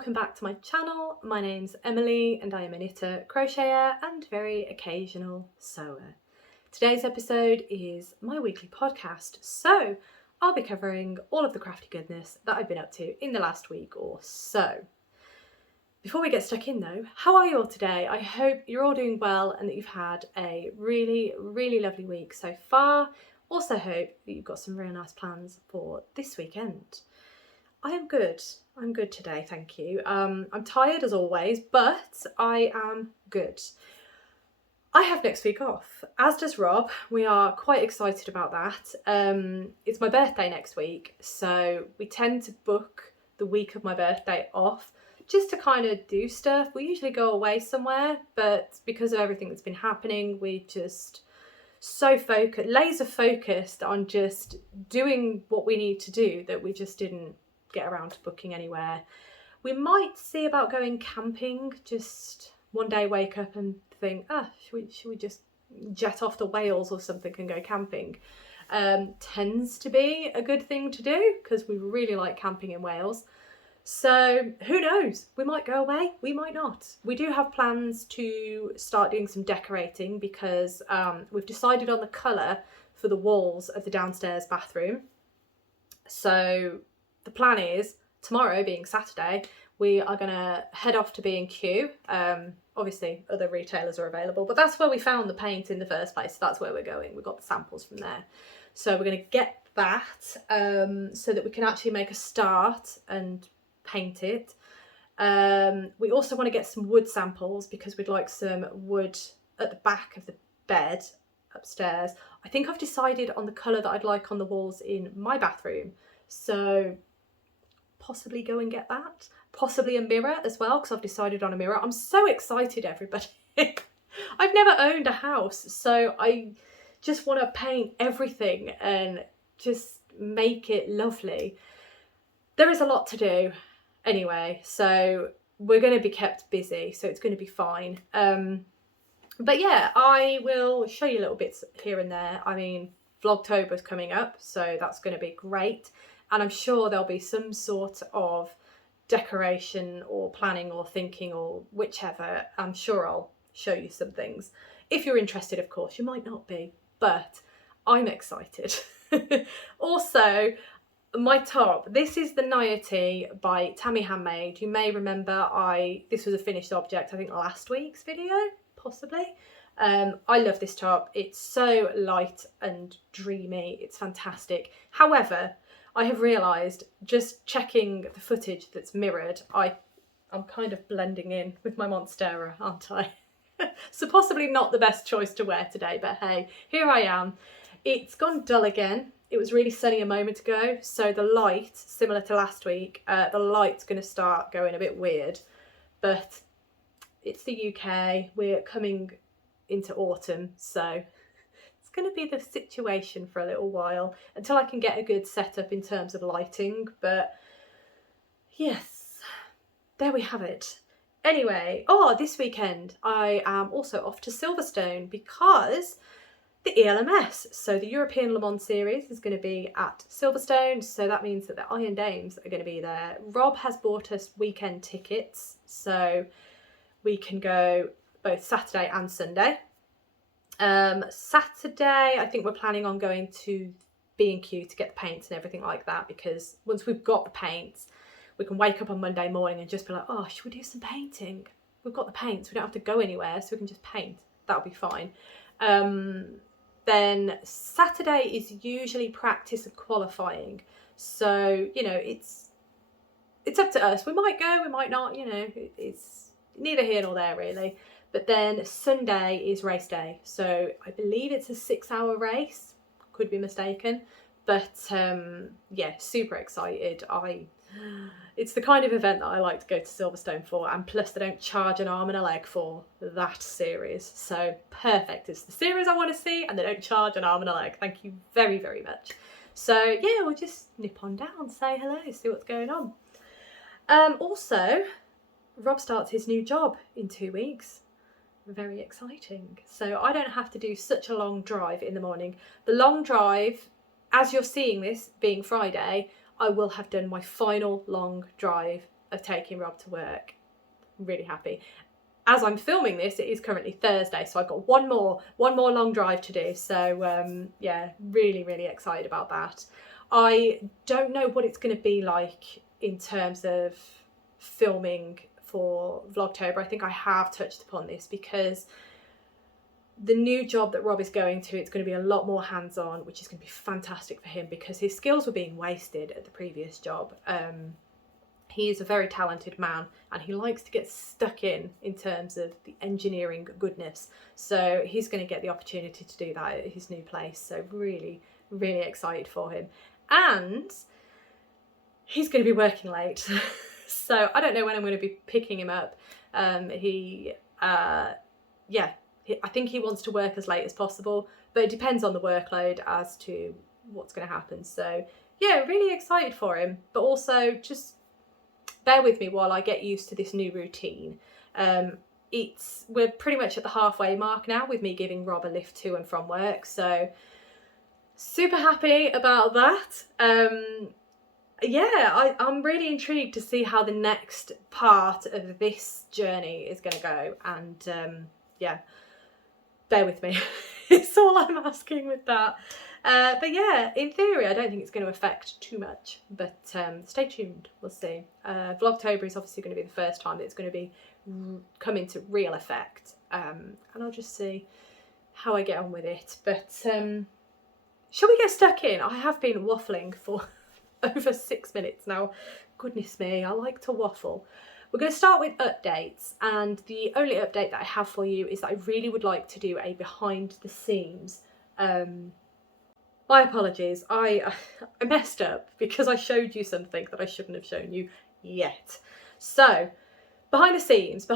welcome back to my channel. My name's Emily and I am a knitter, crocheter and very occasional sewer. Today's episode is my weekly podcast, so I'll be covering all of the crafty goodness that I've been up to in the last week or so. Before we get stuck in though, how are you all today? I hope you're all doing well and that you've had a really lovely week so far. Also hope that you've got some really nice plans for this weekend. I am good. I'm good today, thank you. I'm tired as always, but I am good. I have next week off, as does Rob. We are quite excited about that. It's my birthday next week, so we tend to book the week of my birthday off just to kind of do stuff. We usually go away somewhere, but because of everything that's been happening, we just laser focused on just doing what we need to do that we just didn't get around to booking anywhere. We might see about going camping, just one day wake up and think, should we just jet off to Wales or something and go camping? Tends to be a good thing to do because we really like camping in Wales. So who knows, we might go away, we might not. We do have plans to start doing some decorating because we've decided on the colour for the walls of the downstairs bathroom. So the plan is, tomorrow being Saturday, we are going to head off to B&Q. Obviously other retailers are available, but that's where we found the paint in the first place. So that's where we're going. We got the samples from there. So we're going to get that so that we can actually make a start and paint it. We also want to get some wood samples because we'd like some wood at the back of the bed upstairs. I think I've decided on the colour that I'd like on the walls in my bathroom. So possibly go and get that. Possibly a mirror as well, because I've decided on a mirror. I'm so excited, everybody. I've never owned a house, so I just want to paint everything and just make it lovely. There is a lot to do anyway, so we're going to be kept busy, so it's going to be fine. But yeah, I will show you little bits here and there. I mean, Vlogtober's coming up, so that's going to be great. And I'm sure there'll be some sort of decoration or planning or thinking or whichever. I'm sure I'll show you some things. If you're interested, of course, you might not be, but I'm excited. Also, my top, this is the Natalie by Tammy Handmade. You may remember this was a finished object, I think last week's video, possibly. I love this top. It's so light and dreamy. It's fantastic. However, I have realised, just checking the footage that's mirrored, I'm kind of blending in with my Monstera, aren't I? So possibly not the best choice to wear today, but hey, here I am. It's gone dull again. It was really sunny a moment ago, so the light, similar to last week, the light's going to start going a bit weird, but it's the UK, we're coming into autumn, so it's going to be the situation for a little while until I can get a good setup in terms of lighting. But yes, there we have it. Anyway, this weekend I am also off to Silverstone because the ELMS, so the European Le Mans Series, is going to be at Silverstone, so that means that the Iron Dames are going to be there. Rob has bought us weekend tickets, so we can go both Saturday and Sunday. Saturday, I think we're planning on going to B&Q to get the paints and everything like that, because once we've got the paints, we can wake up on Monday morning and just be like, oh, should we do some painting? We've got the paints, we don't have to go anywhere, so we can just paint. That'll be fine. Then Saturday is usually practice and qualifying. So, you know, it's up to us. We might go, we might not, you know, it's neither here nor there really. But then Sunday is race day. So I believe it's a 6-hour race. Could be mistaken. But yeah, super excited. It's the kind of event that I like to go to Silverstone for. And plus they don't charge an arm and a leg for that series. So perfect. It's the series I want to see and they don't charge an arm and a leg. Thank you very, very much. So yeah, we'll just nip on down, say hello, see what's going on. Also, Rob starts his new job in 2 weeks. Very exciting. So I don't have to do such a long drive in the morning. The long drive, as you're seeing this being Friday, I will have done my final long drive of taking Rob to work. I'm really happy. As I'm filming this, it is currently Thursday, so I've got one more long drive to do. So yeah, really, really excited about that. I don't know what it's going to be like in terms of filming for Vlogtober. I think I have touched upon this because the new job that Rob is going to, it's going to be a lot more hands-on, which is going to be fantastic for him because his skills were being wasted at the previous job. He is a very talented man and he likes to get stuck in terms of the engineering goodness. So he's going to get the opportunity to do that at his new place. So really, really excited for him. And he's going to be working late. So I don't know when I'm going to be picking him up. I think he wants to work as late as possible, but it depends on the workload as to what's going to happen. So yeah, really excited for him, but also just bear with me while I get used to this new routine. We're pretty much at the halfway mark now with me giving Rob a lift to and from work, so super happy about that. I'm really intrigued to see how the next part of this journey is going to go, and yeah, bear with me. It's all I'm asking with that. But yeah, in theory, I don't think it's going to affect too much, but stay tuned, we'll see. Vlogtober is obviously going to be the first time that it's going to be come into real effect, and I'll just see how I get on with it. But shall we get stuck in? I have been waffling for over 6 minutes now. Goodness me, I like to waffle. We're going to start with updates, and the only update that I have for you is that I really would like to do a behind the scenes. My apologies, I messed up because I showed you something that I shouldn't have shown you yet. So, behind the scenes,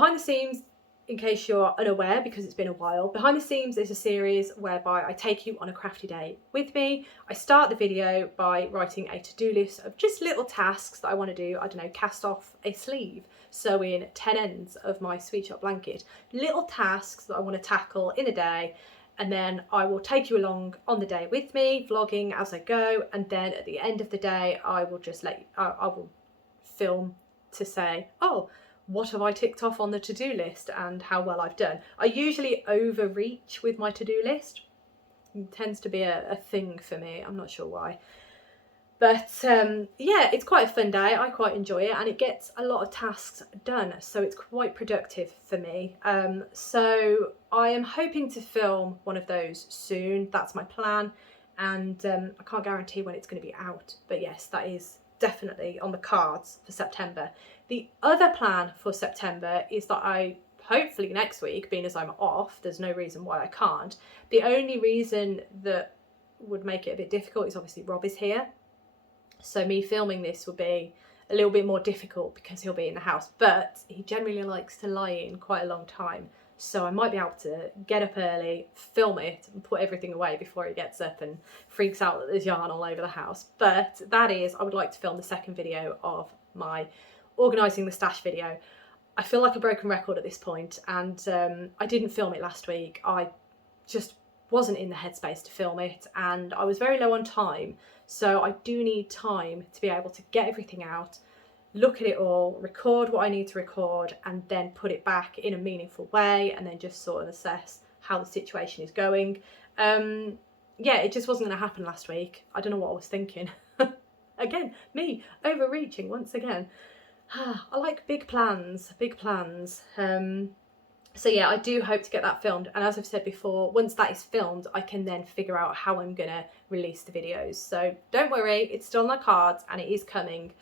in case you're unaware, because it's been a while, behind the scenes is a series whereby I take you on a crafty day with me. I start the video by writing a to-do list of just little tasks that I want to do. I don't know, cast off a sleeve, sew in 10 ends of my sweet shop blanket. Little tasks that I want to tackle in a day, and then I will take you along on the day with me, vlogging as I go, and then at the end of the day I will just I will film to say, oh, what have I ticked off on the to-do list and how well I've done. I usually overreach with my to-do list. It tends to be a thing for me, I'm not sure why. But yeah, it's quite a fun day. I quite enjoy it, and it gets a lot of tasks done, so it's quite productive for me. So I am hoping to film one of those soon. That's my plan, and I can't guarantee when it's going to be out, but yes, that is definitely on the cards for September. The other plan for September is that I hopefully next week, being as I'm off, there's no reason why I can't. The only reason that would make it a bit difficult is obviously Rob is here. So me filming this will be a little bit more difficult because he'll be in the house, but he generally likes to lie in quite a long time. So I might be able to get up early, film it and put everything away before he gets up and freaks out that there's yarn all over the house. But that is, I would like to film the second video of my organising the stash video. I feel like a broken record at this point, and I didn't film it last week. I just wasn't in the headspace to film it, and I was very low on time. So I do need time to be able to get everything out, look at it all, record what I need to record, and then put it back in a meaningful way, and then just sort of assess how the situation is going. Yeah, it just wasn't going to happen last week. I don't know what I was thinking. Again, me overreaching once again. I like big plans, big plans. So yeah, I do hope to get that filmed, and as I've said before, once that is filmed I can then figure out how I'm gonna release the videos. So don't worry, it's still on the cards and it is coming.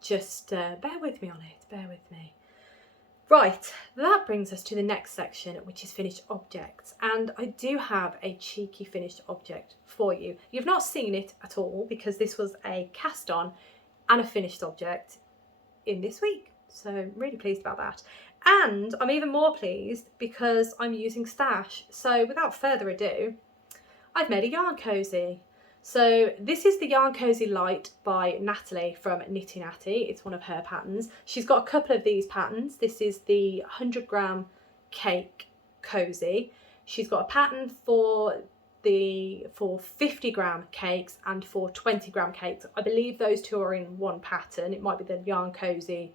Just bear with me on it, bear with me. Right, that brings us to the next section, which is finished objects, and I do have a cheeky finished object for you. You've not seen it at all because this was a cast on and a finished object in this week, so I'm really pleased about that. And I'm even more pleased because I'm using stash. So without further ado, I've made a yarn cozy. So this is the yarn cozy Lite by Natalie from Knitty Natty. It's one of her patterns. She's got a couple of these patterns. This is the 100 gram cake cozy. She's got a pattern for for 50-gram cakes and for 20-gram cakes. I believe those two are in one pattern. It might be the Yarn Cozy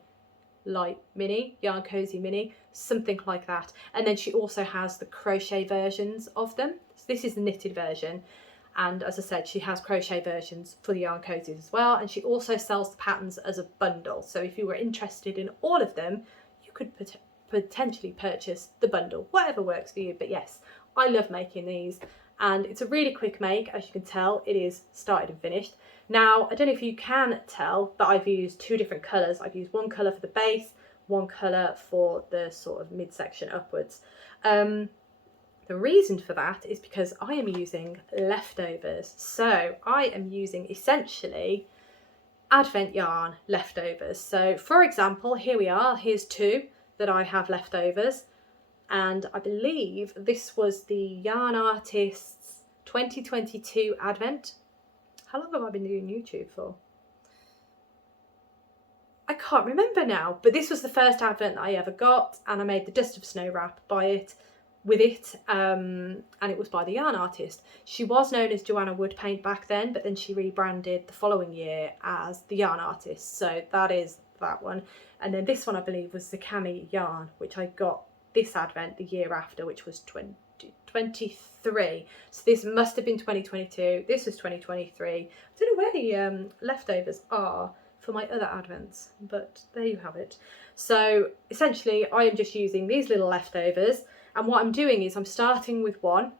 Lite Mini, Yarn Cozy Mini, something like that. And then she also has the crochet versions of them. So this is the knitted version. And as I said, she has crochet versions for the Yarn Cozies as well. And she also sells the patterns as a bundle. So if you were interested in all of them, you could potentially purchase the bundle, whatever works for you. But yes, I love making these. And it's a really quick make, as you can tell. It is started and finished. Now, I don't know if you can tell, but I've used two different colours. I've used one colour for the base, one colour for the sort of midsection upwards. The reason for that is because I am using leftovers. So I am using essentially Advent yarn leftovers. So for example, here we are, here's two that I have leftovers. And I believe this was the Yarn Artists 2022 Advent. How long have I been doing YouTube for? I can't remember now, but this was the first Advent that I ever got, and I made the Dust of Snow wrap with it, and it was by the Yarn Artist. She was known as Joanna Woodpaint back then, but then she rebranded the following year as the Yarn Artist. So that is that one. And then this one, I believe, was the Cami Yarn, which I got this Advent the year after, which was 2023. So this must have been 2022. This was 2023. I don't know where the leftovers are for my other Advents, but there you have it. So essentially, I am just using these little leftovers. And what I'm doing is I'm starting with one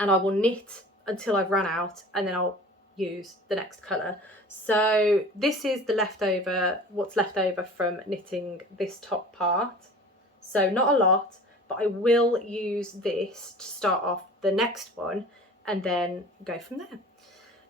and I will knit until I've run out, and then I'll use the next colour. So this is the leftover, what's left over from knitting this top part. So not a lot, but I will use this to start off the next one and then go from there.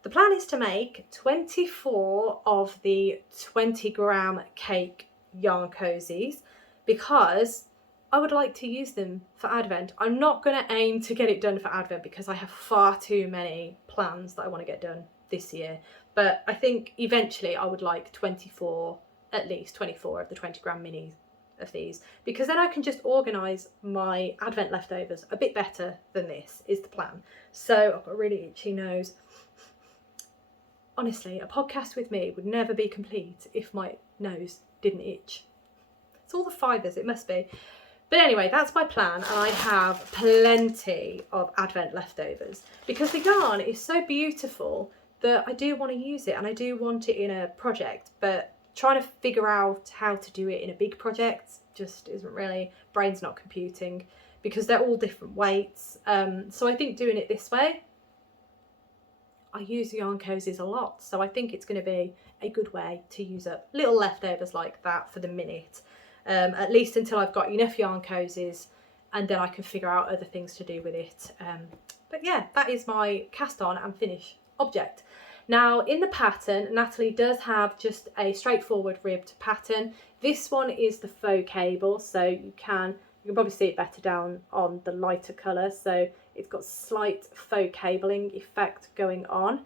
The plan is to make 24 of the 20-gram cake yarn cozies because I would like to use them for Advent. I'm not going to aim to get it done for Advent because I have far too many plans that I want to get done this year. But I think eventually I would like 24, at least 24 of the 20-gram minis of these, because then I can just organise my Advent leftovers a bit better than this is the plan. So I've got a really itchy nose. Honestly, a podcast with me would never be complete if my nose didn't itch. It's all the fibres, it must be. But anyway, that's my plan, and I have plenty of Advent leftovers because the yarn is so beautiful that I do want to use it, and I do want it in a project, but trying to figure out how to do it in a big project just isn't really, brain's not computing because they're all different weights. So I think doing it this way, I use yarn cozies a lot, so I think it's going to be a good way to use up little leftovers like that for the minute. At least until I've got enough yarn cozies, and then I can figure out other things to do with it. But yeah, that is my cast on and finish object. Now in the pattern, Natalie does have just a straightforward ribbed pattern. This one is the faux cable, so you can probably see it better down on the lighter colour. So it's got slight faux cabling effect going on.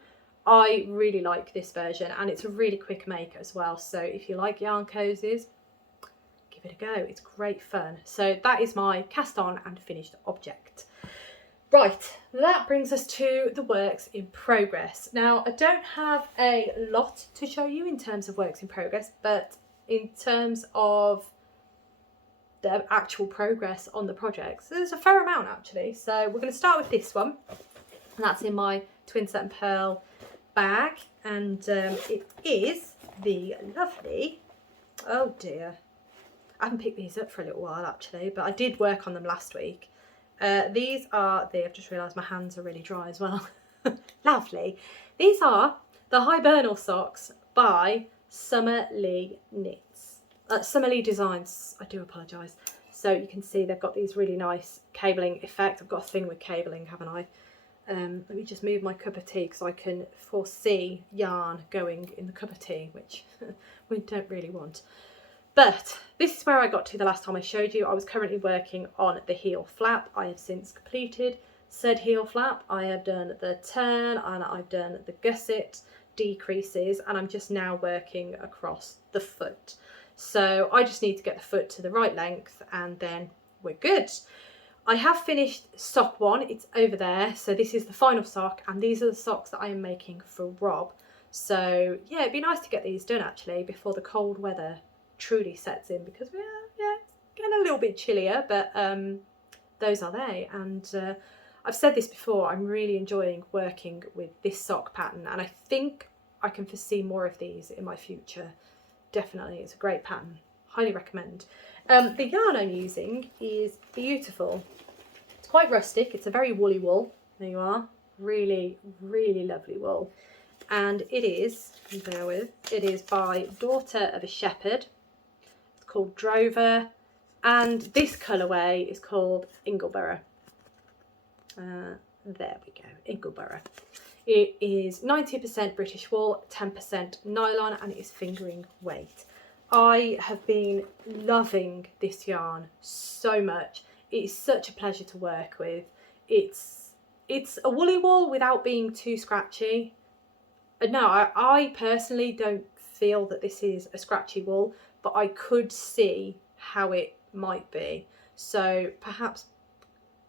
I really like this version, and it's a really quick make as well. So if you like yarn cozies, give it a go. It's great fun. So that is my cast on and finished object. Right, that brings us to the works in progress. Now, I don't have a lot to show you in terms of works in progress, but in terms of the actual progress on the projects, there's a fair amount actually. So we're going to start with this one, and that's in my Twin Set and Pearl bag, and it is the lovely, oh dear, I haven't picked these up for a little while actually, but I did work on them last week. These are I've just realised my hands are really dry as well. Lovely. These are the Hibernal Socks by Summer Lee Knits. Summer Lee Designs, I do apologise. So you can see they've got these really nice cabling effect. I've got a thing with cabling, haven't I? Let me just move my cup of tea because I can foresee yarn going in the cup of tea, which we don't really want. But this is where I got to the last time I showed you. I was currently working on the heel flap. I have since completed said heel flap. I have done the turn and I've done the gusset decreases, and I'm just now working across the foot. So I just need to get the foot to the right length and then we're good. I have finished sock 1, it's over there, so this is the final sock, and these are the socks that I am making for Rob. So yeah, it'd be nice to get these done actually before the cold weather truly sets in, because yeah, it's getting a little bit chillier, but those are they. And I've said this before, I'm really enjoying working with this sock pattern, and I think I can foresee more of these in my future. Definitely, it's a great pattern, highly recommend. The yarn I'm using is beautiful. It's quite rustic, it's a very woolly wool. There you are, really, really lovely wool. And it is, bear with, it is by Daughter of a Shepherd. It's called Drover, and this colourway is called Ingleborough. There we go, Ingleborough. It is 90% British wool, 10% nylon, and it is fingering weight. I have been loving this yarn so much. It is such a pleasure to work with. It's a woolly wool without being too scratchy. No, I personally don't feel that this is a scratchy wool, but I could see how it might be. So perhaps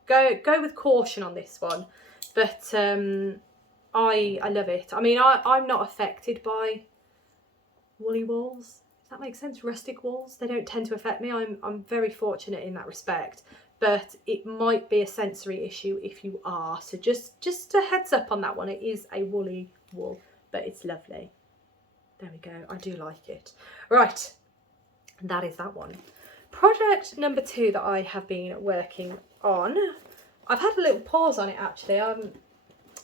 go with caution on this one. But I love it. I mean, I'm not affected by woolly wools. Does that make sense? Rustic wools, they don't tend to affect me. I'm very fortunate in that respect. But it might be a sensory issue if you are. So just a heads up on that one. It is a woolly wool, but it's lovely. There we go. I do like it. Right, that is that one. Project number 2 that I have been working on. I've had a little pause on it actually.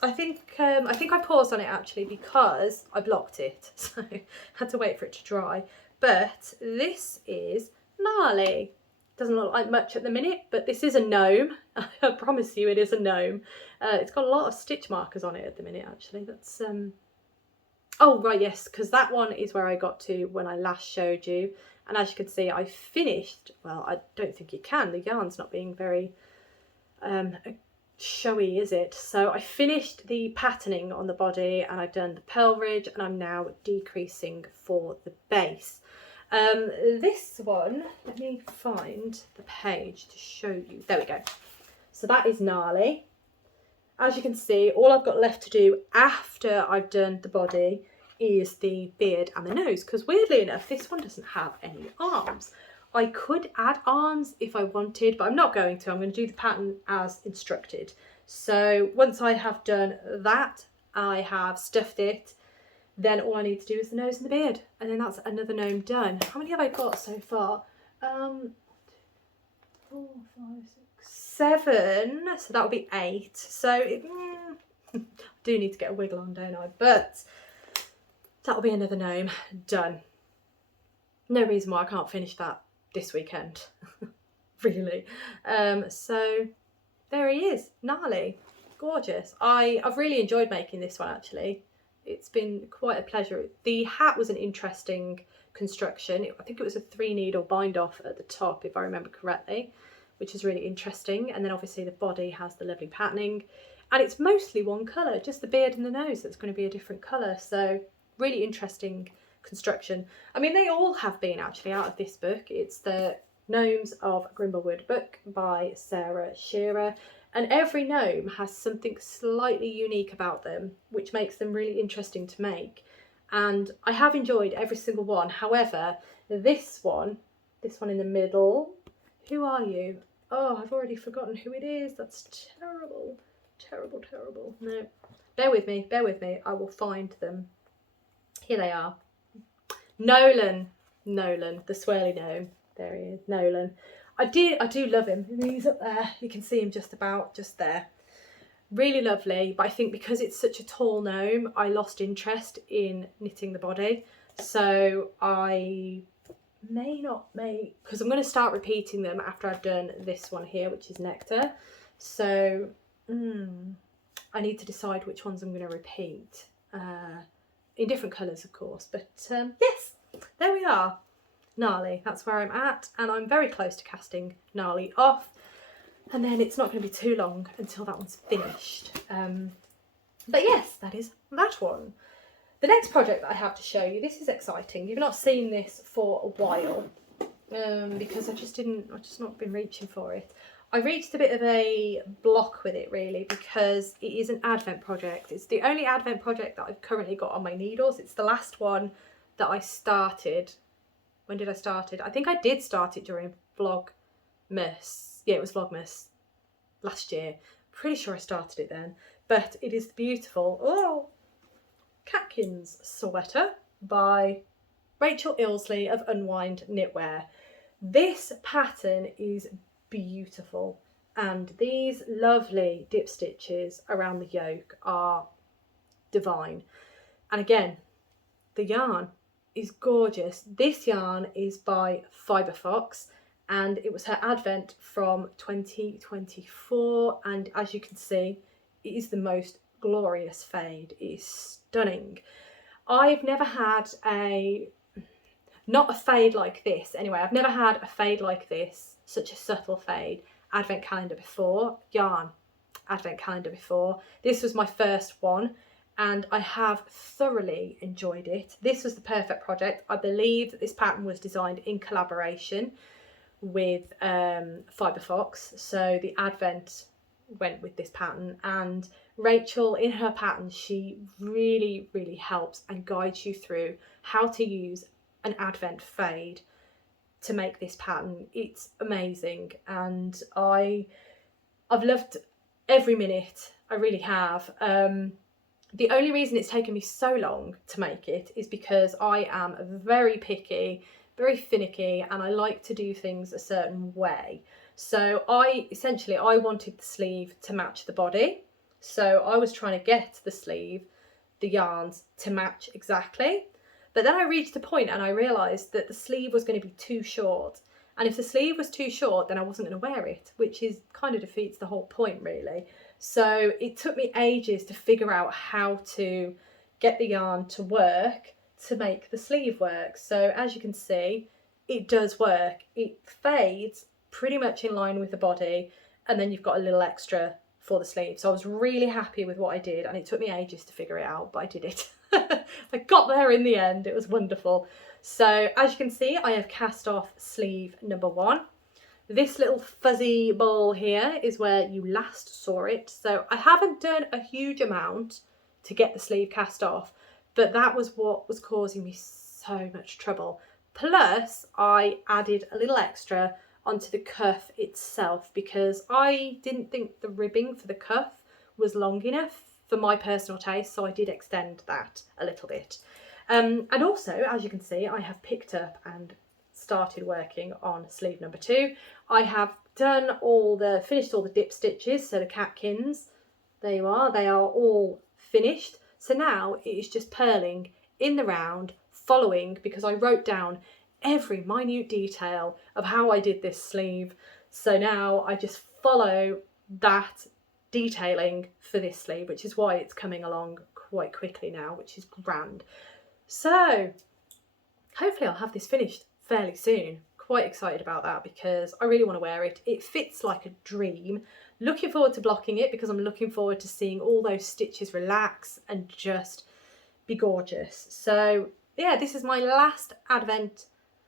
I think I paused on it actually because I blocked it, so I had to wait for it to dry. But this is Gnarley. Doesn't look like much at the minute, but this is a gnome. I promise you it is a gnome. It's got a lot of stitch markers on it at the minute actually. That's oh right, yes, because that one is where I got to when I last showed you. And as you can see, I finished, well, I don't think you can, the yarn's not being very showy, is it? So I finished the patterning on the body and I've done the pearl ridge, and I'm now decreasing for the base. This one, let me find the page to show you. There we go. So that is Gnarley. As you can see, all I've got left to do after I've done the body is the beard and the nose, because weirdly enough this one doesn't have any arms. I could add arms if I wanted, but I'm not going to. I'm going to do the pattern as instructed. So once I have done that, I have stuffed it, then all I need to do is the nose and the beard, and then that's another gnome done. How many have I got so far? 4, 5, 6, 7, so that would be 8. So I do need to get a wiggle on, don't I? But that'll be another gnome done. No reason why I can't finish that this weekend, really. So there he is, Gnarley, gorgeous. I've really enjoyed making this one actually. It's been quite a pleasure. The hat was an interesting construction. I think it was a 3-needle bind off at the top, if I remember correctly, which is really interesting. And then obviously the body has the lovely patterning, and it's mostly one colour, just the beard and the nose that's going to be a different colour. So really interesting construction. I mean, they all have been actually out of this book. It's the Gnomes of Grimblewood book by Sarah Shearer, and every gnome has something slightly unique about them, which makes them really interesting to make. And I have enjoyed every single one. However, this one in the middle, who are you? Oh, I've already forgotten who it is. That's terrible, terrible, terrible. No, bear with me, I will find them. Here they are. Nolan, the swirly gnome. There he is, Nolan. I do love him. He's up there. You can see him just there. Really lovely, but I think because it's such a tall gnome, I lost interest in knitting the body. So I may not make, because I'm going to start repeating them after I've done this one here, which is Nectar. So I need to decide which ones I'm going to repeat. In different colours, of course. But yes, there we are. Gnarley, that's where I'm at, and I'm very close to casting Gnarley off, and then it's not going to be too long until that one's finished. But yes, that is that one. The next project that I have to show you, this is exciting. You've not seen this for a while, because I've just not been reaching for it. I reached a bit of a block with it really because it is an advent project. It's the only advent project that I've currently got on my needles. It's the last one that I started. When did I start it? I think I did start it during Vlogmas. Yeah, it was Vlogmas last year. Pretty sure I started it then. But it is beautiful, Catkins Sweater by Rachel Ilsley of Unwind Knitwear. This pattern is beautiful, and these lovely dip stitches around the yoke are divine. And again, the yarn is gorgeous. This yarn is by Fibre Fox, and it was her advent from 2024, and as you can see, it is the most glorious fade. It is stunning. I've never had not a fade like this anyway. I've never had a fade like this, such a subtle fade, advent calendar before, yarn advent calendar before. This was my first one and I have thoroughly enjoyed it. This was the perfect project. I believe that this pattern was designed in collaboration with Fibre Fox, so the advent went with this pattern, and Rachel in her pattern, she really helps and guides you through how to use an advent fade to make this pattern. It's amazing, and I've loved every minute. I really have. The only reason it's taken me so long to make it is because I am very picky, very finicky, and I like to do things a certain way. So I wanted the sleeve to match the body. So I was trying to get the sleeve, the yarns to match exactly. But then I reached a point and I realised that the sleeve was going to be too short. And if the sleeve was too short, then I wasn't going to wear it, which is kind of defeats the whole point really. So it took me ages to figure out how to get the yarn to work to make the sleeve work. So as you can see, it does work. It fades pretty much in line with the body, and then you've got a little extra for the sleeve. So I was really happy with what I did, and it took me ages to figure it out, but I did it. I got there in the end. It was wonderful. So as you can see, I have cast off sleeve number 1. This little fuzzy ball here is where you last saw it. So I haven't done a huge amount to get the sleeve cast off, but that was what was causing me so much trouble. Plus I added a little extra onto the cuff itself because I didn't think the ribbing for the cuff was long enough for my personal taste, so I did extend that a little bit. And also, as you can see, I have picked up and started working on sleeve number 2. I have done finished all the dip stitches, so the catkins, there you are, they are all finished. So now it is just purling in the round, following, because I wrote down every minute detail of how I did this sleeve. So now I just follow that detailing for this sleeve, which is why it's coming along quite quickly now, which is grand. So hopefully I'll have this finished fairly soon. Quite excited about that because I really want to wear it. It fits like a dream. Looking forward to blocking it because I'm looking forward to seeing all those stitches relax and just be gorgeous. So yeah, this is my last advent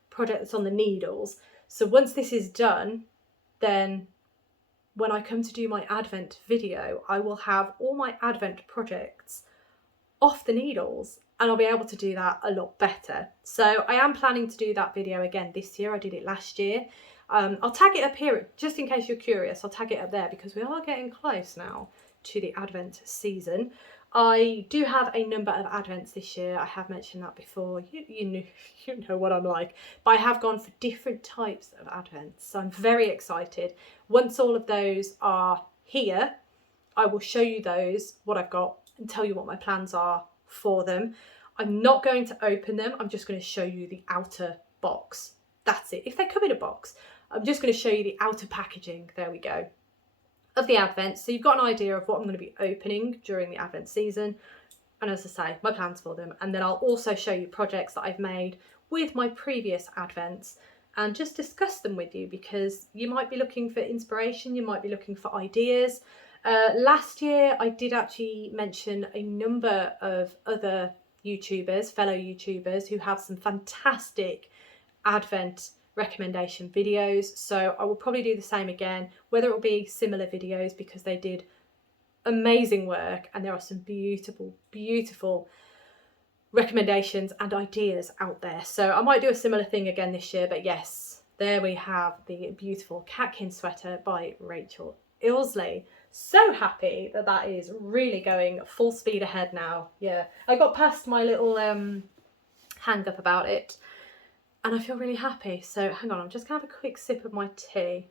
project that's on the needles. So once this is done, then when I come to do my advent video, I will have all my advent projects off the needles and I'll be able to do that a lot better. So I am planning to do that video again this year. I did it last year. I'll tag it up here just in case you're curious. I'll tag it up there because we are getting close now to the advent season. I do have a number of advents this year. I have mentioned that before. You know what I'm like. But I have gone for different types of advents. So I'm very excited. Once all of those are here, I will show you those, what I've got, and tell you what my plans are for them. I'm not going to open them. I'm just going to show you the outer box. That's it. If they come in a box, I'm just going to show you the outer packaging. There we go. Of the advent, so you've got an idea of what I'm going to be opening during the advent season, and as I say, my plans for them. And then I'll also show you projects that I've made with my previous advents and just discuss them with you, because you might be looking for inspiration, you might be looking for ideas. Last year I did actually mention a number of other YouTubers, fellow YouTubers, who have some fantastic advent recommendation videos. So I will probably do the same again, whether it will be similar videos, because they did amazing work and there are some beautiful, beautiful recommendations and ideas out there. So I might do a similar thing again this year, but yes, there we have the beautiful Catkins Sweater by Rachel Ilsley. So happy that that is really going full speed ahead now. Yeah, I got past my little hang up about it and I feel really happy. So hang on, I'm just gonna have a quick sip of my tea.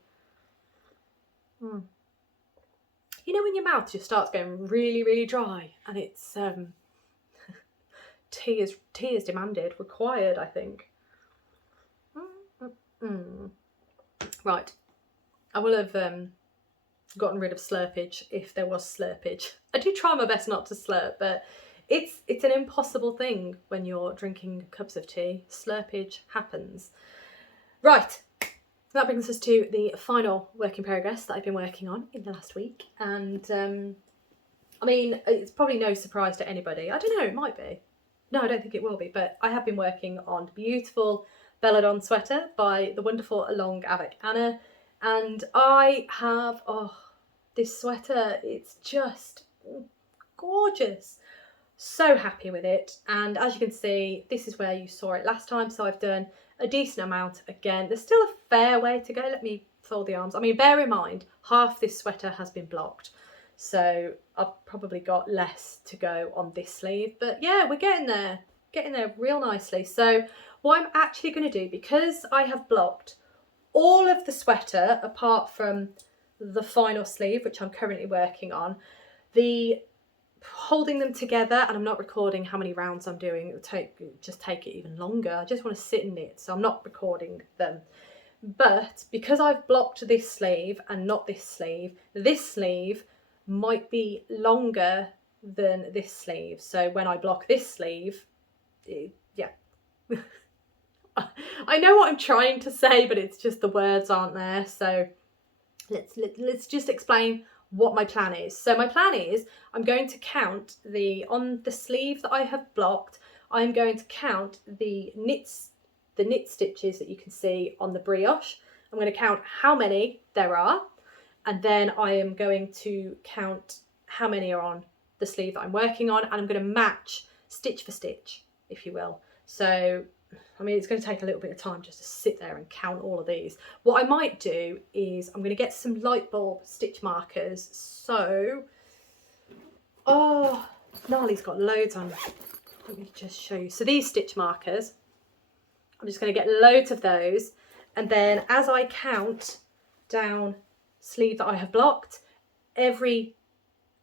You know when your mouth just starts going really, really dry and it's tea is demanded, required, I think. Right, I will have gotten rid of slurpage if there was slurpage. I do try my best not to slurp, but it's an impossible thing when you're drinking cups of tea. Slurpage happens. Right, that brings us to the final work in progress that I've been working on in the last week. And I mean, it's probably no surprise to anybody. I don't know, it might be. No, I don't think it will be, but I have been working on the beautiful Belledonne sweater by the wonderful Along Avec Anna. And I have, this sweater, it's just gorgeous. So happy with it. And as you can see, this is where you saw it last time. So I've done a decent amount again. There's still a fair way to go. Let me fold the arms. I mean, bear in mind, half this sweater has been blocked. So I've probably got less to go on this sleeve. But yeah, we're getting there real nicely. So what I'm actually going to do, because I have blocked all of the sweater apart from the final sleeve, which I'm currently working on, the holding them together, and I'm not recording how many rounds I'm doing. It will just take it even longer. I just want to sit in it, so I'm not recording them. But because I've blocked this sleeve and not this sleeve might be longer than this sleeve. So when I block this sleeve, yeah. I know what I'm trying to say, but it's just the words aren't there. So let's just explain what my plan is. So my plan is I'm going to count on the sleeve that I have blocked, I'm going to count the knit stitches that you can see on the brioche. I'm going to count how many there are, and then I am going to count how many are on the sleeve that I'm working on, and I'm going to match stitch for stitch, if you will. So I mean, it's going to take a little bit of time just to sit there and count all of these. What I might do is I'm going to get some light bulb stitch markers. So, Gnarly's got loads on. Let me just show you. So these stitch markers, I'm just going to get loads of those. And then as I count down sleeve that I have blocked, every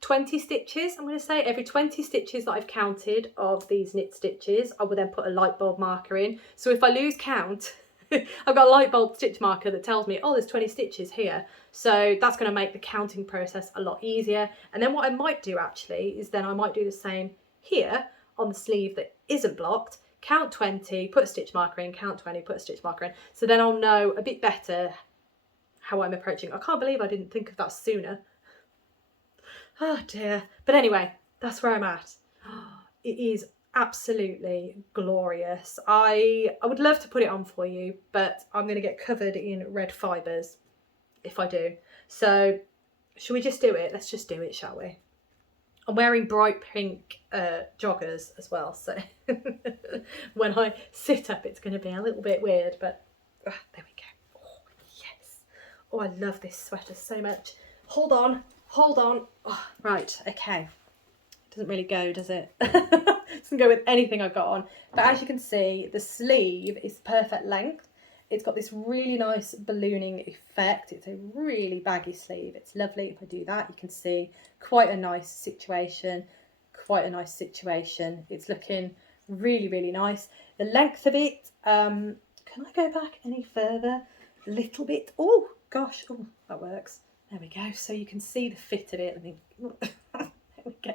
20 stitches, I'm going to say every 20 stitches that I've counted of these knit stitches, I will then put a light bulb marker in. So if I lose count, I've got a light bulb stitch marker that tells me, oh, there's 20 stitches here. So that's going to make the counting process a lot easier. And then what I might do actually is then I might do the same here on the sleeve that isn't blocked, count 20, put a stitch marker in, count 20, put a stitch marker in. So then I'll know a bit better how I'm approaching. I can't believe I didn't think of that sooner. Oh dear. But anyway, that's where I'm at. It is absolutely glorious. I would love to put it on for you, but I'm going to get covered in red fibres if I do. So should we just do it? Let's just do it, shall we? I'm wearing bright pink joggers as well, so when I sit up it's going to be a little bit weird, but there we go. Oh yes. Oh, I love this sweater so much. Hold on. Oh, right, okay. Doesn't really go, does it? Doesn't go with anything I've got on. But as you can see, the sleeve is perfect length. It's got this really nice ballooning effect. It's a really baggy sleeve. It's lovely. If I do that, you can see quite a nice situation. It's looking really, really nice. The length of it, can I go back any further? A little bit. Oh, gosh. Oh, that works. There we go. So you can see the fit of it. There we go.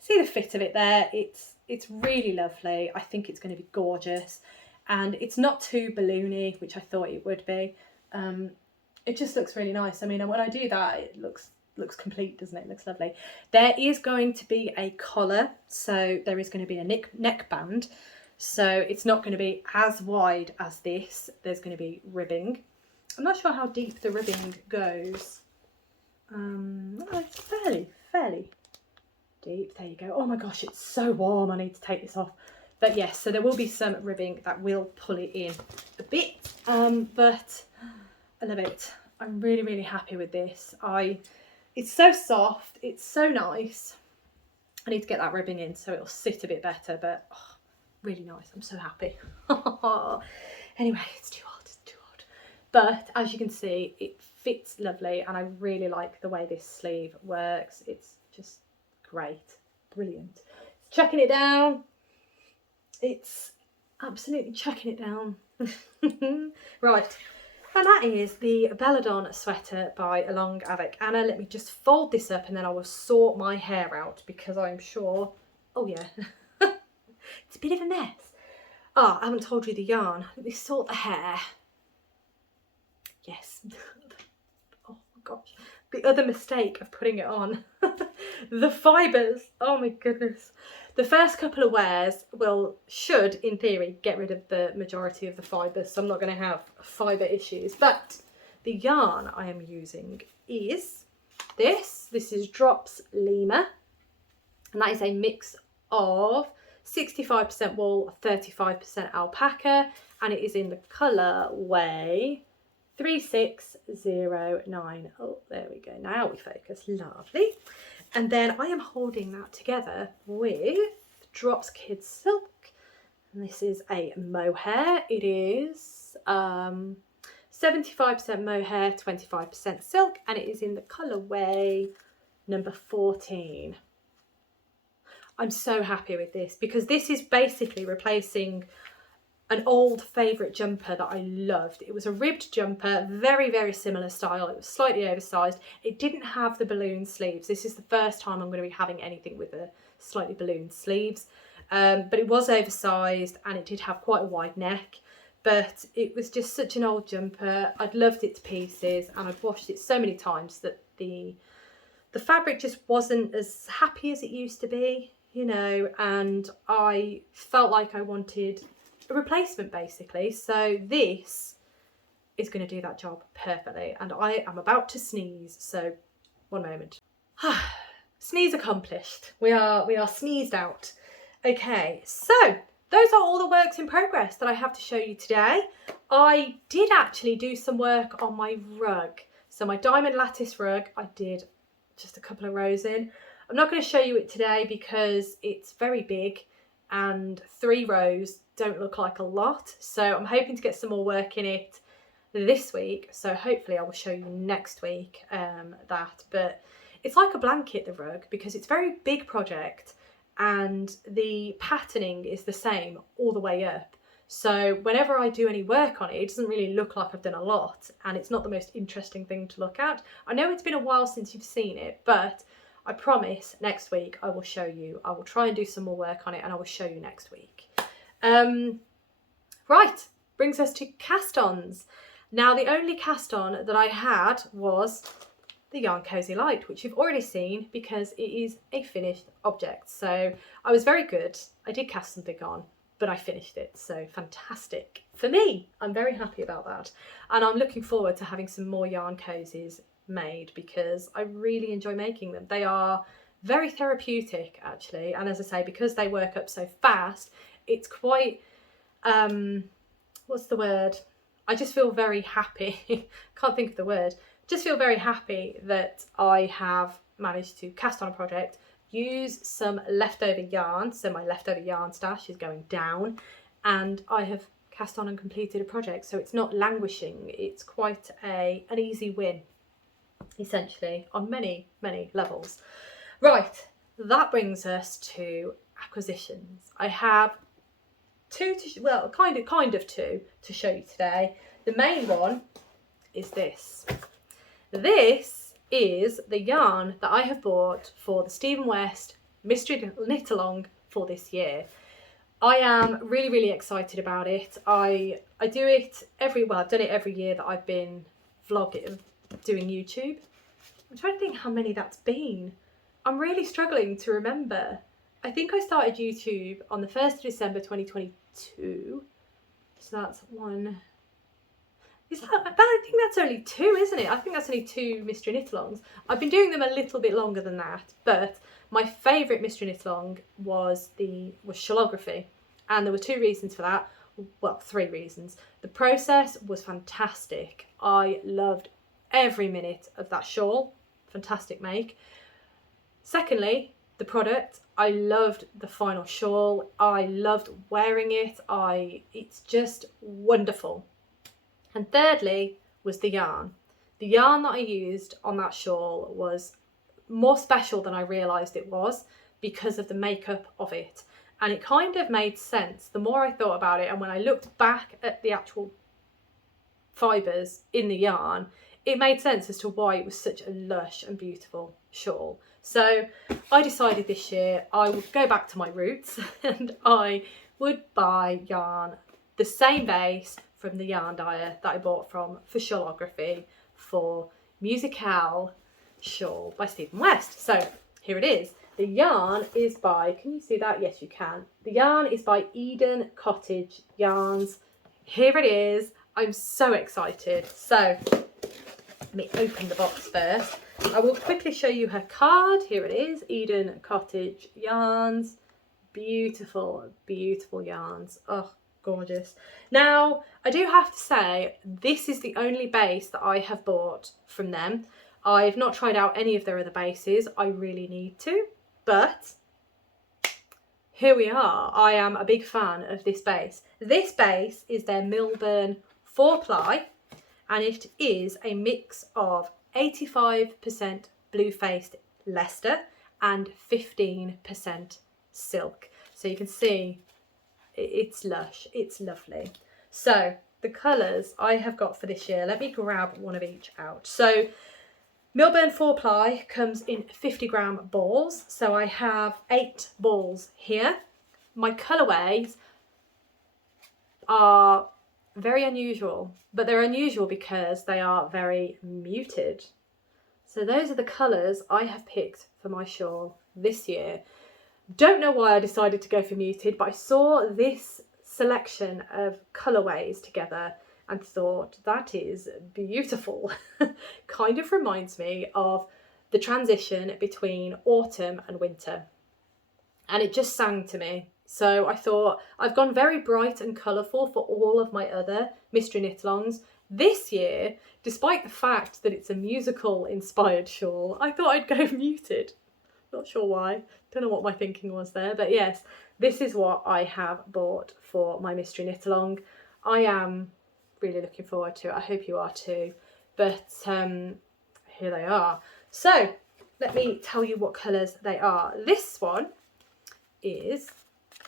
See the fit of it there. It's really lovely. I think it's going to be gorgeous. And it's not too balloony, which I thought it would be. It just looks really nice. I mean, when I do that, it looks complete, doesn't it? It looks lovely. There is going to be a collar. So there is going to be a neck band. So it's not going to be as wide as this. There's going to be ribbing. I'm not sure how deep the ribbing goes. It's fairly deep. There you go. Oh my gosh, it's so warm. I need to take this off. But yes, so there will be some ribbing that will pull it in a bit. But I love it. I'm really happy with this. It's so soft. It's so nice. I need to get that ribbing in so it'll sit a bit better. But really nice. I'm so happy. Anyway, it's too hot. But as you can see, it fits lovely, and I really like the way this sleeve works. It's just great. Brilliant. It's chucking it down. It's absolutely chucking it down. Right, and that is the Belledonne sweater by Along Avec Anna. Let me just fold this up and then I will sort my hair out, because I'm sure, oh yeah, it's a bit of a mess. I haven't told you the yarn. Let me sort the hair. Yes. Oh my gosh. The other mistake of putting it on. The fibres. Oh my goodness. The first couple of wears should, in theory, get rid of the majority of the fibres. So I'm not going to have fibre issues. But the yarn I am using is this. This is Drops Lima. And that is a mix of 65% wool, 35% alpaca. And it is in the colourway 3609. Oh, there we go. Now we focus. Lovely. And then I am holding that together with Drops Kids Silk. And this is a mohair. It is 75% mohair, 25% silk. And it is in the colourway number 14. I'm so happy with this, because this is basically replacing an old favourite jumper that I loved. It was a ribbed jumper, very similar style. It was slightly oversized. It didn't have the balloon sleeves. This is the first time I'm going to be having anything with the slightly ballooned sleeves. But it was oversized and it did have quite a wide neck. But it was just such an old jumper. I'd loved it to pieces, and I'd washed it so many times that the fabric just wasn't as happy as it used to be, you know, and I felt like I wanted a replacement basically. So this is going to do that job perfectly, and I am about to sneeze, so one moment. Sneeze accomplished. We are sneezed out. Okay, so those are all the works in progress that I have to show you today. I did actually do some work on my rug. So my diamond lattice rug, I did just a couple of rows in. I'm not going to show you it today because it's very big and 3 rows don't look like a lot. So I'm hoping to get some more work in it this week. So hopefully I will show you next week that. But it's like a blanket, the rug, because it's a very big project and the patterning is the same all the way up. So whenever I do any work on it, it doesn't really look like I've done a lot, and it's not the most interesting thing to look at. I know it's been a while since you've seen it, but I promise next week I will show you. I will try and do some more work on it and I will show you next week. Right, brings us to cast-ons. Now the only cast-on that I had was the Yarn Cozy Lite, which you've already seen because it is a finished object. So I was very good. I did cast something on, but I finished it, so fantastic for me. I'm very happy about that, and I'm looking forward to having some more yarn cozies made because I really enjoy making them. They are very therapeutic actually, and as I say, because they work up so fast, it's quite what's the word, I just feel very happy. Can't think of the word. Just feel very happy that I have managed to cast on a project, use some leftover yarn, so my leftover yarn stash is going down, and I have cast on and completed a project, so it's not languishing. It's quite an easy win, essentially, on many levels. Right, that brings us to acquisitions. I have two kind of two to show you today. The main one is this. This is the yarn that I have bought for the Stephen West Mystery Knit Along for this year. I am really excited about it. I do it I've done it every year that I've been vlogging, doing YouTube. I'm trying to think how many that's been. I'm really struggling to remember. I think I started YouTube on the 1st of December 2022 2. So that's 1. I think that's only 2, isn't it? I think that's only 2 mystery knit-alongs. I've been doing them a little bit longer than that, but my favourite mystery knit-along was Shawlography, and there were 2 reasons for that. Well, 3 reasons. The process was fantastic. I loved every minute of that shawl. Fantastic make. Secondly, the product. I loved the final shawl. I loved wearing it. It's just wonderful. And thirdly was the yarn. The yarn that I used on that shawl was more special than I realised it was because of the makeup of it. And it kind of made sense the more I thought about it, and when I looked back at the actual fibres in the yarn, it made sense as to why it was such a lush and beautiful shawl. So I decided this year I would go back to my roots and I would buy yarn, the same base from the yarn dyer that I bought from for Shawlography for MKAL shawl by Stephen West. So here it is. The yarn is by, can you see that? Yes, you can. The yarn is by Eden Cottage Yarns. Here it is. I'm so excited. So let me open the box first. I will quickly show you her card. Here it is, Eden Cottage Yarns. Beautiful, beautiful yarns. Oh, gorgeous. Now, I do have to say, this is the only base that I have bought from them. I've not tried out any of their other bases. I really need to, but here we are. I am a big fan of this base. This base is their Milburn 4-ply, and it is a mix of 85% blue-faced Leicester and 15% silk. So you can see it's lush, it's lovely. So the colours I have got for this year, let me grab one of each out. So Milburn 4-ply comes in 50-gram balls. So I have 8 balls here. My colourways are very unusual, but they're unusual because they are very muted. So those are the colours I have picked for my shawl this year. Don't know why I decided to go for muted, but I saw this selection of colourways together and thought that is beautiful. Kind of reminds me of the transition between autumn and winter, and it just sang to me. So I thought, I've gone very bright and colourful for all of my other mystery knit-alongs. This year, despite the fact that it's a musical inspired shawl, I thought I'd go muted. Not sure why, don't know what my thinking was there, but yes, this is what I have bought for my mystery knit-along. I am really looking forward to it. I hope you are too, but here they are. So let me tell you what colours they are. This one is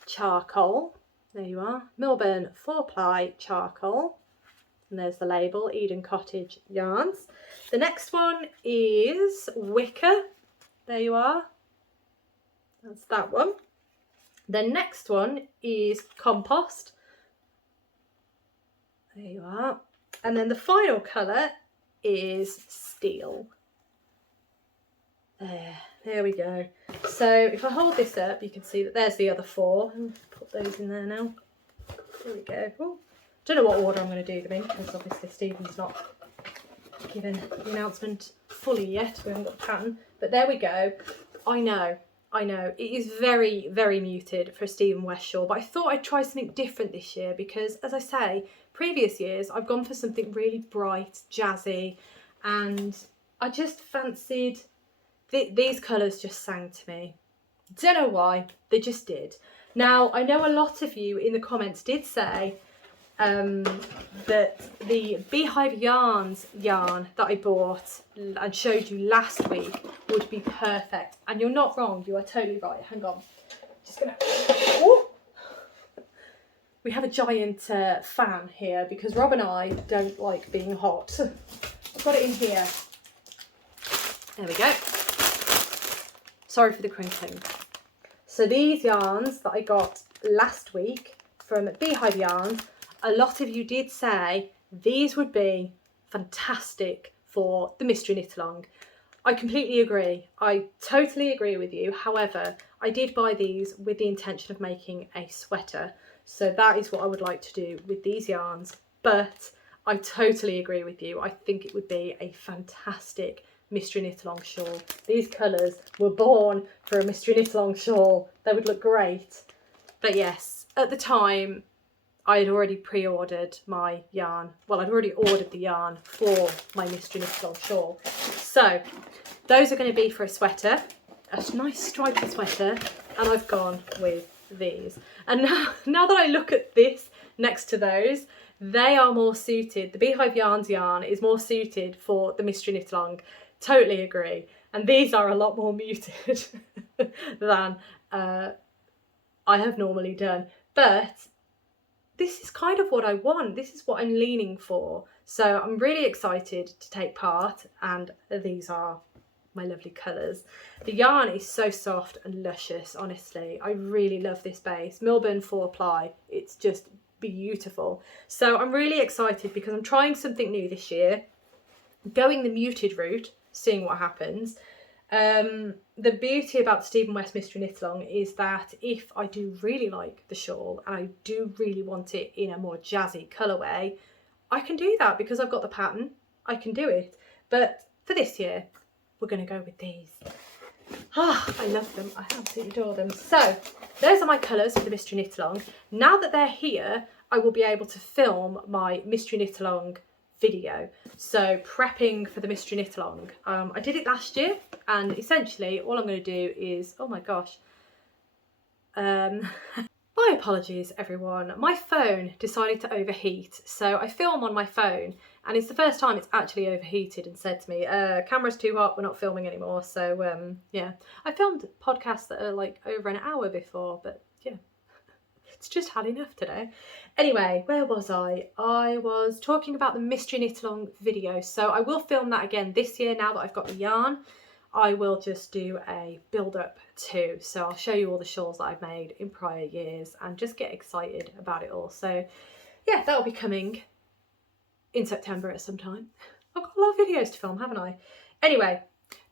charcoal. There you are, Milburn 4-ply charcoal, and there's the label, Eden Cottage Yarns. The next one is wicker. There you are, that's that one. The next one is compost. There you are. And then the final colour is steel. There we go. So if I hold this up, you can see that there's the other 4. And put those in there now. There we go. Ooh. Don't know what order I'm going to do them in, because obviously Stephen's not given the announcement fully yet. We haven't got the pattern. But there we go. I know. It is very, very muted for a Stephen West shawl, but I thought I'd try something different this year because, as I say, previous years I've gone for something really bright, jazzy, and I just fancied these colours just sang to me. Don't know why, they just did. Now, I know a lot of you in the comments did say that the Beehive Yarns yarn that I bought and showed you last week would be perfect, and you're not wrong, you are totally right. Hang on, just gonna, ooh. We have a giant fan here because Rob and I don't like being hot. I've got it in here. There we go. Sorry for the crinkling. So these yarns that I got last week from Beehive Yarns, a lot of you did say these would be fantastic for the mystery knit-along. I completely agree. I totally agree with you. However, I did buy these with the intention of making a sweater. So that is what I would like to do with these yarns. But I totally agree with you. I think it would be a fantastic mystery knit along shawl. These colours were born for a mystery knit along shawl. They would look great. But yes, at the time I had already pre-ordered my yarn. Well, I'd already ordered the yarn for my mystery knit along shawl. So those are going to be for a sweater, a nice stripy sweater, and I've gone with these. And now that I look at this next to those, they are more suited. The Beehive Yarns yarn is more suited for the mystery knit along. Totally agree. And these are a lot more muted than I have normally done. But this is kind of what I want. This is what I'm leaning for. So I'm really excited to take part, and these are my lovely colours. The yarn is so soft and luscious, honestly. I really love this base. Milburn 4-ply. It's just beautiful. So I'm really excited because I'm trying something new this year, going the muted route, seeing what happens. The beauty about the Stephen West Mystery Knit Along is that if I do really like the shawl and I do really want it in a more jazzy colourway, I can do that because I've got the pattern. I can do it. But for this year, we're going to go with these. I love them. I absolutely adore them. So those are my colours for the Mystery Knit Along. Now that they're here, I will be able to film my Mystery Knit Along video. So prepping for the Mystery Knit Along. I did it last year, and essentially all I'm going to do is, oh my gosh, my apologies everyone, my phone decided to overheat, so I film on my phone and it's the first time it's actually overheated and said to me, camera's too hot, we're not filming anymore. So yeah, I filmed podcasts that are like over an hour before, but yeah, it's just had enough today. Anyway, where was I? I was talking about the Mystery Knit Along video. So I will film that again this year now that I've got the yarn. I will just do a build up too. So I'll show you all the shawls that I've made in prior years and just get excited about it all. So yeah, that'll be coming in September at some time. I've got a lot of videos to film, haven't I? Anyway,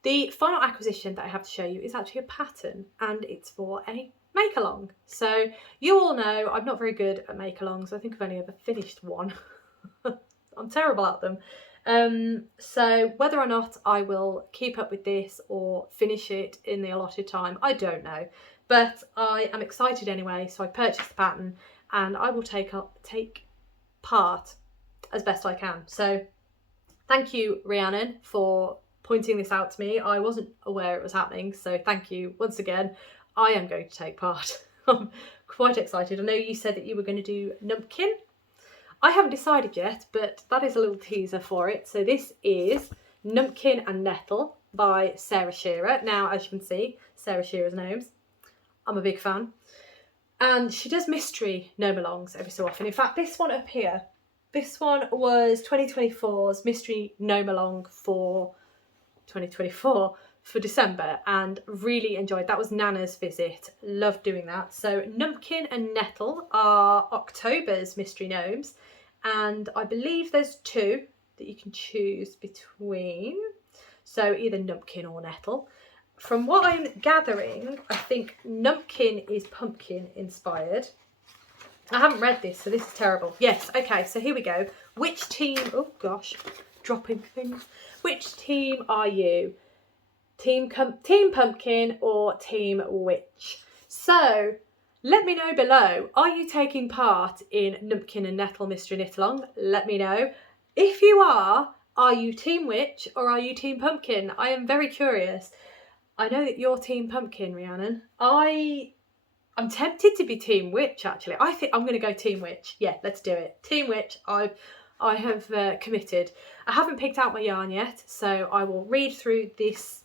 the final acquisition that I have to show you is actually a pattern, and it's for a make-along. So you all know I'm not very good at make-alongs. I think I've only ever finished one. I'm terrible at them. So whether or not I will keep up with this or finish it in the allotted time, I don't know. But I am excited anyway, so I purchased the pattern and I will take part as best I can. So thank you, Rhiannon, for pointing this out to me. I wasn't aware it was happening, so thank you once again. I am going to take part. I'm quite excited. I know you said that you were going to do Numpkin. I haven't decided yet, but that is a little teaser for it. So this is Numpkin and Nettle by Sarah Shearer. Now, as you can see, Sarah Shearer's gnomes. I'm a big fan. And she does mystery gnome-alongs every so often. In fact, this one up here, this one was 2024's mystery gnome-along for 2024 for December, and really enjoyed. That was Nana's visit. Loved doing that. So Numpkin and Nettle are October's mystery gnomes, and I believe there's two that you can choose between. So either Numpkin or Nettle. From what I'm gathering, I think Numpkin is pumpkin inspired. I haven't read this, so this is terrible. Yes, okay, so here we go. Which team, oh gosh, dropping things. Which team are you? Team Pumpkin or Team Witch? So let me know below. Are you taking part in Numpkin and Nettle Mystery Knit Along? Let me know. If you are you Team Witch or are you Team Pumpkin? I am very curious. I know that you're Team Pumpkin, Rhiannon. I'm tempted to be Team Witch, actually. I think I'm going to go Team Witch. Yeah, let's do it. Team Witch, I have committed. I haven't picked out my yarn yet, so I will read through these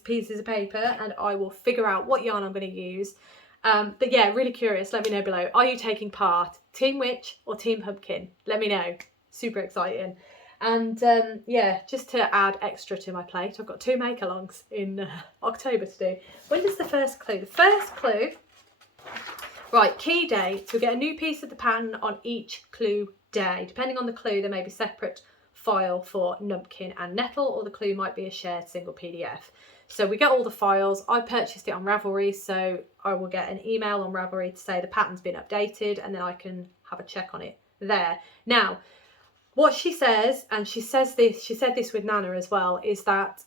pieces of paper and I will figure out what yarn I'm going to use. But yeah, really curious. Let me know below. Are you taking part? Team Witch or Team Pumpkin? Let me know. Super exciting. And yeah, just to add extra to my plate, I've got 2 make-alongs in October to do. When does the first clue? The first clue, right, key date. We'll get a new piece of the pattern on each clue day. Depending on the clue, there may be separate file for Numpkin and Nettle, or the clue might be a shared single PDF. So we get all the files. I purchased it on Ravelry, so I will get an email on Ravelry to say the pattern's been updated, and then I can have a check on it there. Now, what she says, and she said this with Nana as well, is that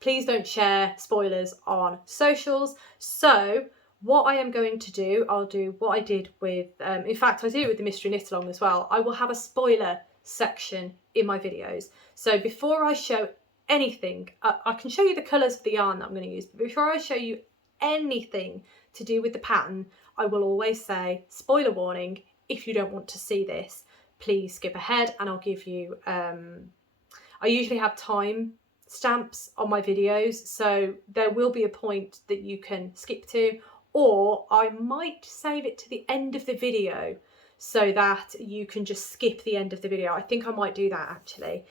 please don't share spoilers on socials. So what I am going to do, I'll do what I did with, in fact, I do it with the Mystery Knit Along as well. I will have a spoiler section in my videos. So before I show anything, I can show you the colours of the yarn that I'm going to use, but before I show you anything to do with the pattern, I will always say, spoiler warning, if you don't want to see this, please skip ahead, and I'll give you, I usually have time stamps on my videos, so there will be a point that you can skip to, or I might save it to the end of the video so that you can just skip the end of the video. I think I might do that actually.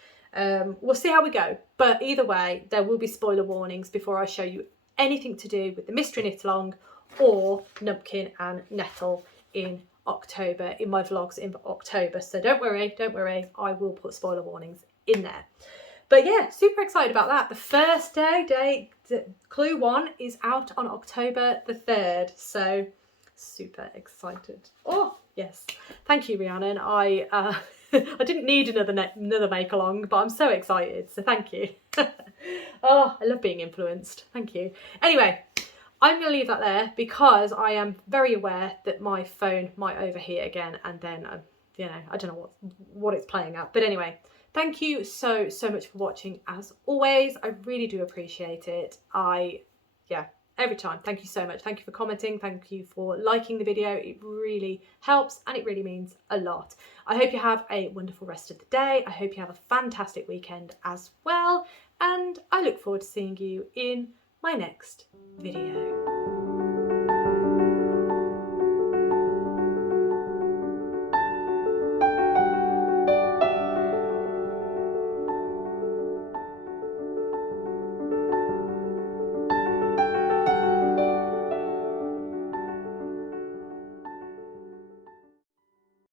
We'll see how we go, but either way, there will be spoiler warnings before I show you anything to do with the Mystery Knit Along or Numpkin and Nettle in October, in my vlogs in October. So don't worry, I will put spoiler warnings in there. But yeah, super excited about that. The first day, Clue 1 is out on October the 3rd. So super excited. Oh, yes. Thank you, Rhiannon. I I didn't need another make along, but I'm so excited. So thank you. Oh, I love being influenced. Thank you. Anyway, I'm going to leave that there because I am very aware that my phone might overheat again, and then, you know, I don't know what it's playing at. But anyway, thank you so much for watching as always. I really do appreciate it. Every time. Thank you so much. Thank you for commenting. Thank you for liking the video. It really helps and it really means a lot. I hope you have a wonderful rest of the day. I hope you have a fantastic weekend as well. And I look forward to seeing you in my next video.